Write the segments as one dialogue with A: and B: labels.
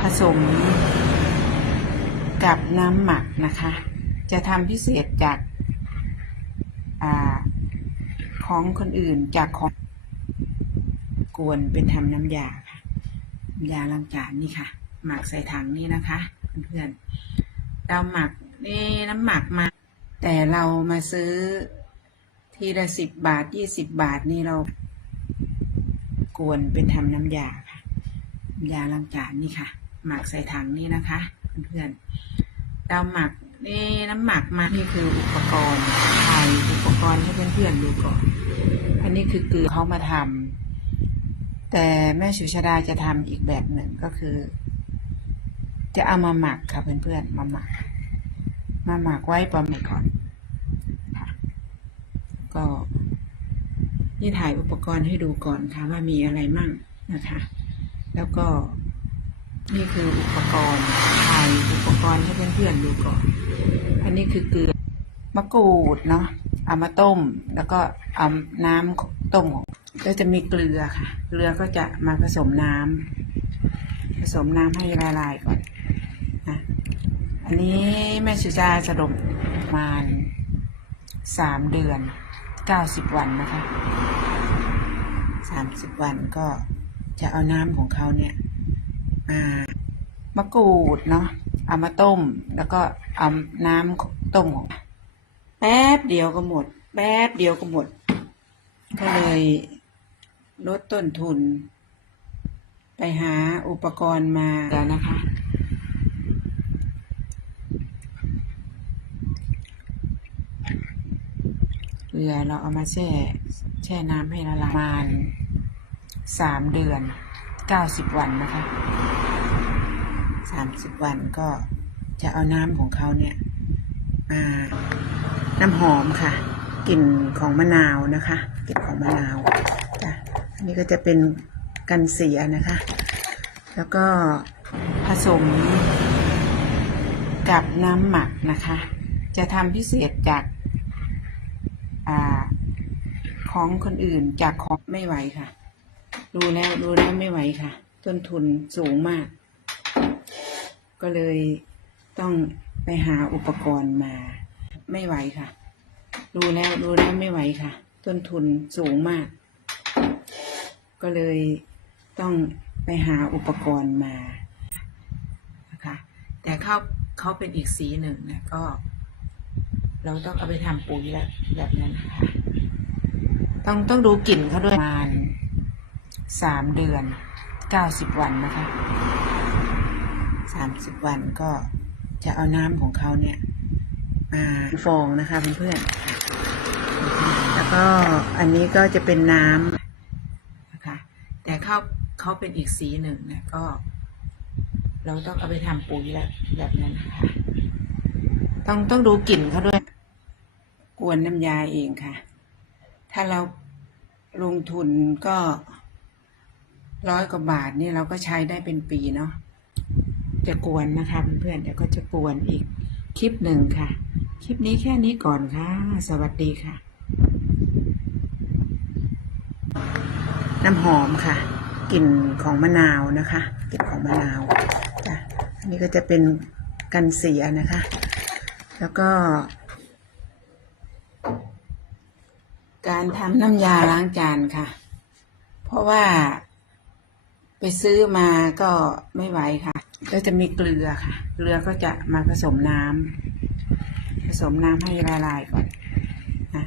A: ผสมกับน้ำหมักนะคะ จะทำพิเศษจากอาของคนอื่นจากของกวนเป็นทำน้ำยาค่ะน้ำยาล้างจานนี่ค่ะ หมักใส่ถังนี่นะคะ เพื่อนๆเราหมักนี่น้ำหมักมา แต่เรามาซื้อทีละสิบบาทยี่สิบบาทนี่เรากวนเป็นทำน้ำยาค่ะน้ำยาล้างจานนี่ค่ะ หมักใส่ถังนี่นะคะ เพื่อนๆเราหมักนี่น้ำหมักมานี่คืออุปกรณ์ถ่ายอุปกรณ์ให้เพื่อนๆดูก่อน อันนี้คือเกลือเขามาทำแต่แม่สุชาดาจะทำอีกแบบหนึ่งก็คือ จะเอามาหมักค่ะเพื่อนๆมาหมัก มาหมักไว้ประมาณก่อนค่ะก็นี่ถ่ายอุปกรณ์ให้ดูก่อนค่ะว่ามีอะไรมั่งนะคะ แล้วก็ นี่คืออุปกรณ์ถ่ายอุปกรณ์ให้เพื่อนๆดูก่อน อันนี้คือเกลือมะกรูดเนาะเอามาต้ม แล้วก็เอาน้ำต้มของก็จะมีเกลือค่ะ เกลือก็จะมาผสมน้ำผสมน้ำให้ละลายก่อนนะอันนี้แม่สุจาสรุปประมาณสามเดือนเก้าสิบวันนะคะสามสิบวันก็จะเอาน้ำของเขาเนี่ย มะกรูดเนาะเอามาต้ม แล้วก็เอาน้ำต้มของแป๊บเดียวก็หมด แป๊บเดียวก็หมด ก็เลยลดต้นทุน ไปหาอุปกรณ์มาแล้วนะคะเกลือเราเอามาแช่แช่น้ำให้ละลายประมาณสามเดือนเก้าสิบวันนะคะ สามสิบวันก็จะเอาน้ำของเขาเนี่ยมาน้ำหอมค่ะกลิ่นของมะนาวนะคะกลิ่นของมะนาวจ้ะอันนี้ก็จะเป็นกันเสียนะคะ แล้วก็ผสมกับน้ำหมักนะคะ จะทำพิเศษจากอาของคนอื่นจากของไม่ไหวค่ะ ดูแล้วดูแล้วไม่ไหวค่ะ ต้นทุนสูงมาก ก็เลยต้องไปหาอุปกรณ์มา ไม่ไหวค่ะดูแล้วดูแล้วไม่ไหวค่ะ ต้นทุนสูงมาก ก็เลยต้องไปหาอุปกรณ์มานะคะแต่เขาเขาเป็นอีกสีหนึ่งนะก็ เราต้องเอาไปทำปุ๋ยแล้วแบบนั้นนะคะต้องต้องดูกลิ่นเขาด้วยประมาณสามเดือนเก้าสิบวันนะคะ สามสิบวันก็จะเอาน้ำของเขาเนี่ยมาฟองนะคะเพื่อนๆแล้วก็อันนี้ก็จะเป็นน้ำนะคะ แต่เขาเขาเป็นอีกสีหนึ่งนะก็ เราต้องเอาไปทำปุ๋ยแล้วแบบนั้นนะคะต้องต้องดูกลิ่นเขาด้วย กวนน้ำยาเองค่ะ ถ้าเราลงทุนก็ร้อยกว่าบาทนี่เราก็ใช้ได้เป็นปีเนาะ จะกวนนะคะเพื่อนๆเดี๋ยวก็จะกวนอีกคลิปหนึ่งค่ะ คลิปนี้แค่นี้ก่อนค่ะ สวัสดีค่ะ น้ำหอมค่ะกลิ่นของมะนาวนะคะกลิ่นของมะนาวจ้ะอันนี้ก็จะเป็นกันเสียนะคะ แล้วก็ การทำน้ำยาล้างจานค่ะ เพราะว่าไปซื้อมาก็ไม่ไหวค่ะ ก็จะมีเกลือค่ะ เกลือก็จะมาผสมน้ำผสมน้ำให้ละลายก่อนนะ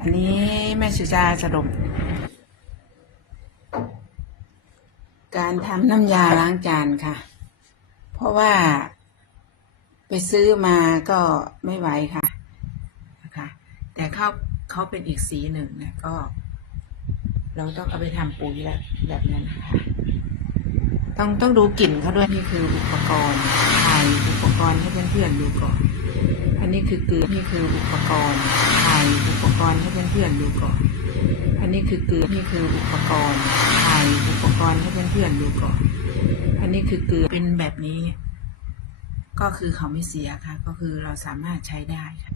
A: อันนี้แม่สุจาสรุปการทำน้ำยาล้างจานค่ะ เพราะว่าไปซื้อมาก็ไม่ไหวค่ะนะคะแต่เขาเขาเป็นอีกสีหนึ่งนะก็ เราต้องเอาไปทำปุ๋ยแล้วแบบนั้นนะคะ ต้องต้องดูกลิ่นเขาด้วยนี่คืออุปกรณ์ถ่ายอุปกรณ์ให้เพื่อนๆดูก่อน อันนี้คือเกลือนี่คืออุปกรณ์ถ่ายอุปกรณ์ให้เพื่อนๆดูก่อน อันนี้คือเกลือนี่คืออุปกรณ์ถ่ายอุปกรณ์ให้เพื่อนๆดูก่อน อันนี้คือเกลือเป็นแบบนี้ ก็คือเขาไม่เสียค่ะ ก็คือเราสามารถใช้ได้ค่ะ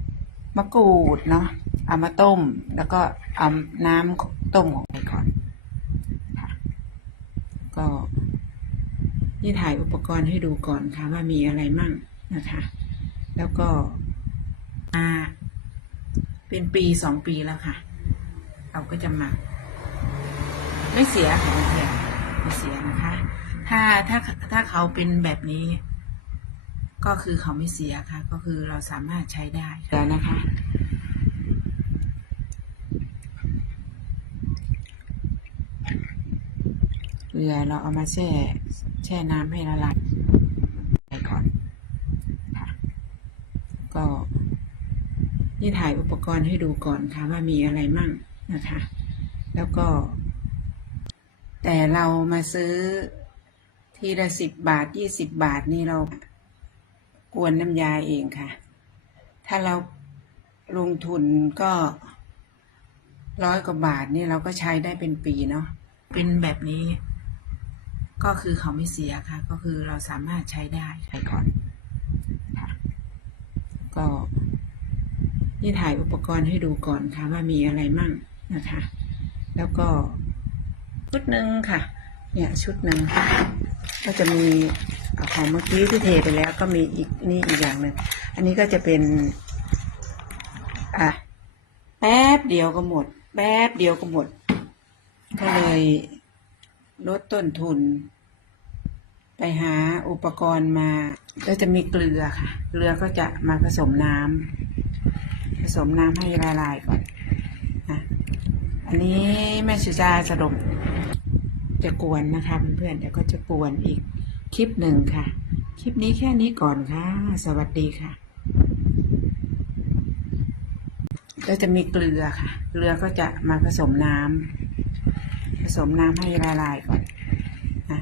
A: มะกรูดเนาะเอามาต้ม แล้วก็เอาน้ำต้มของไปก่อนค่ะก็ นี่ถ่ายอุปกรณ์ให้ดูก่อนค่ะว่ามีอะไรมั่งนะคะ แล้วก็มาเป็นปีสองปีแล้วค่ะ เราก็จะหมัก ไม่เสียค่ะเพื่อนๆไม่เสียนะคะ ถ้าถ้าถ้าเขาเป็นแบบนี้ ก็คือเขาไม่เสียค่ะ ก็คือเราสามารถใช้ได้แล้วนะคะเกลือเราเอามาแช่ แช่น้ำให้ละลายไปก่อนค่ะ ก็นี่ถ่ายอุปกรณ์ให้ดูก่อนค่ะว่ามีอะไรมั่งนะคะ แล้วก็ แต่เรามาซื้อทีละสิบบาทยี่สิบบาทนี่เรากวนน้ำยาเองค่ะ ถ้าเราลงทุนก็ร้อยกว่าบาทนี่เราก็ใช้ได้เป็นปีเนาะเป็นแบบนี้ ก็คือเขาไม่เสียค่ะ ก็คือเราสามารถใช้ได้ใช้ก่อนค่ะก็นี่ถ่ายอุปกรณ์ให้ดูก่อนค่ะ ว่ามีอะไรมั่งนะคะ แล้วก็ชุดหนึ่งค่ะ เนี่ยชุดหนึ่งก็จะมีของเมื่อกี้ที่เทไปแล้วก็มีอีกนี่อีกอย่างหนึ่งอันนี้ก็จะเป็นอะแป๊บเดียวก็หมด แป๊บเดียวก็หมด ก็เลย ลดต้นทุน ไปหาอุปกรณ์มาก็จะมีเกลือค่ะ เกลือก็จะมาผสมน้ำผสมน้ำให้ละลายก่อนนะอันนี้แม่สุจาสรุปจะกวนนะคะเพื่อนๆเดี๋ยวก็จะกวนอีกคลิปหนึ่งค่ะ คลิปนี้แค่นี้ก่อนค่ะ สวัสดีค่ะ ก็จะมีเกลือค่ะ เกลือก็จะมาผสมน้ำ ผสมน้ำให้ละลายก่อนนะ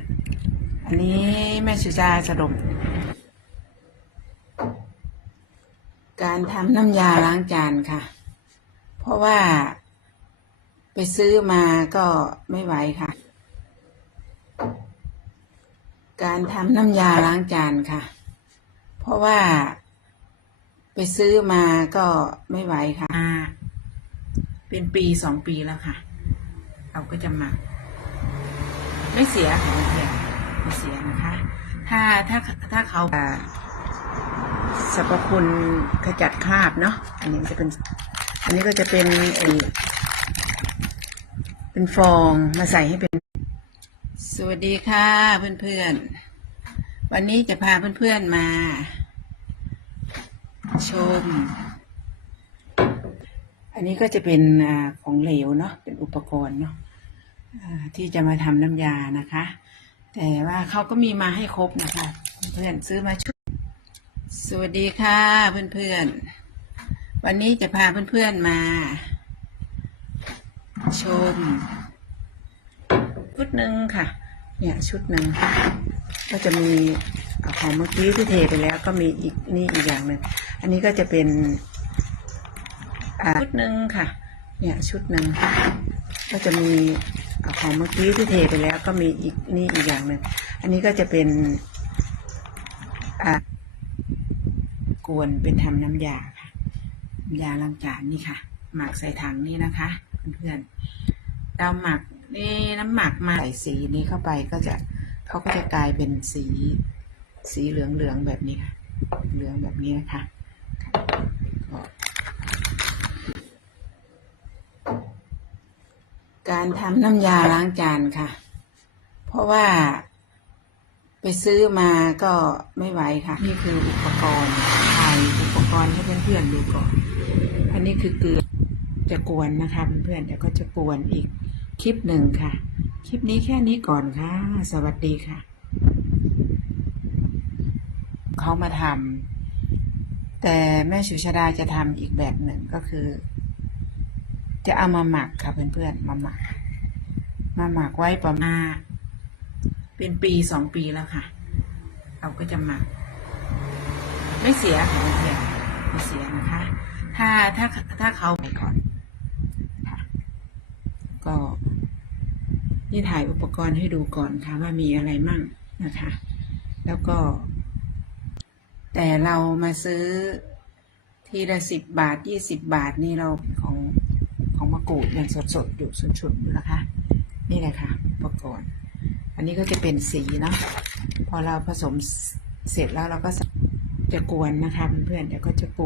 A: อันนี้แม่สุจาสรุปการทำน้ำยาล้างจานค่ะ เพราะว่าไปซื้อมาก็ไม่ไหวค่ะ การทำน้ำยาล้างจานค่ะ เพราะว่าไปซื้อมาก็ไม่ไหวค่ะ เป็นปีสองปีแล้วค่ะ เราก็จะหมัก ไม่เสียค่ะเพื่อนไม่เสียนะคะ ถ้าถ้าถ้าเขาอ่าสรรพคุณขจัดคราบเนาะอันนี้จะเป็น อันนี้ก็จะเป็นไอเป็นฟองมาใส่ให้เป็น สวัสดีค่ะเพื่อนๆ วันนี้จะพาเพื่อนๆมา ชม อันนี้ก็จะเป็นของเหลวเนาะเป็นอุปกรณ์เนาะที่จะมาทำน้ำยานะคะ แต่ว่าเขาก็มีมาให้ครบนะคะ เพื่อนซื้อมาชุดสวัสดีค่ะเพื่อนๆ วันนี้จะพาเพื่อนๆมา ชม ชุดหนึ่งค่ะ เนี่ยชุดหนึ่งก็จะมีเอาของเมื่อกี้ที่เทไปแล้วก็มีอีกนี่อีกอย่างหนึ่งอันนี้ก็จะเป็น ชุดหนึ่งค่ะ เนี่ยชุดหนึ่งก็จะมีเอาของเมื่อกี้ที่เทไปแล้วก็มีอีกนี่อีกอย่างหนึ่งอันนี้ก็จะเป็นอ่ากวนเป็นทำน้ำยาค่ะน้ำยาล้างจานนี่ค่ะ หมักใส่ถังนี่นะคะ เพื่อนๆเราหมักนี่น้ำหมักมาใส่สีนี้เข้าไปก็จะเขาก็จะกลายเป็นสีสีเหลืองๆแบบนี้ค่ะเหลืองแบบนี้นะคะก็ การทำน้ำยาล้างจานค่ะ เพราะว่าไปซื้อมาก็ไม่ไหวค่ะ นี่คืออุปกรณ์ถ่ายอุปกรณ์ให้เพื่อนๆดูก่อน อันนี้คือเกลือจะกวนนะคะเพื่อนๆเดี๋ยวก็จะกวนอีกคลิปหนึ่งค่ะ คลิปนี้แค่นี้ก่อนค่ะ สวัสดีค่ะ เขามาทำแต่แม่สุชาดาจะทำอีกแบบหนึ่งก็คือ จะเอามาหมักค่ะเพื่อนๆมาหมัก มาหมักไว้ประมาณเป็นปีสองปีแล้วค่ะ เราก็จะหมัก ไม่เสียค่ะเพื่อนไม่เสียนะคะ ถ้าถ้าถ้าเขาไปก่อนก็นี่ถ่ายอุปกรณ์ให้ดูก่อนค่ะ ว่ามีอะไรมั่งนะคะ แล้วก็ แต่เรามาซื้อทีละสิบบาทยี่สิบบาทนี่เราของ ของมะกรูดยังสดๆอยู่สดๆอยู่นะคะ นี่เละค่ะอุปกรณ์อันนี้ก็จะเป็นสีเนาะพอเราผสมเสร็จแล้วเราก็จะกวนนะคะเพื่อนๆเดี๋ยวก็จะปรุง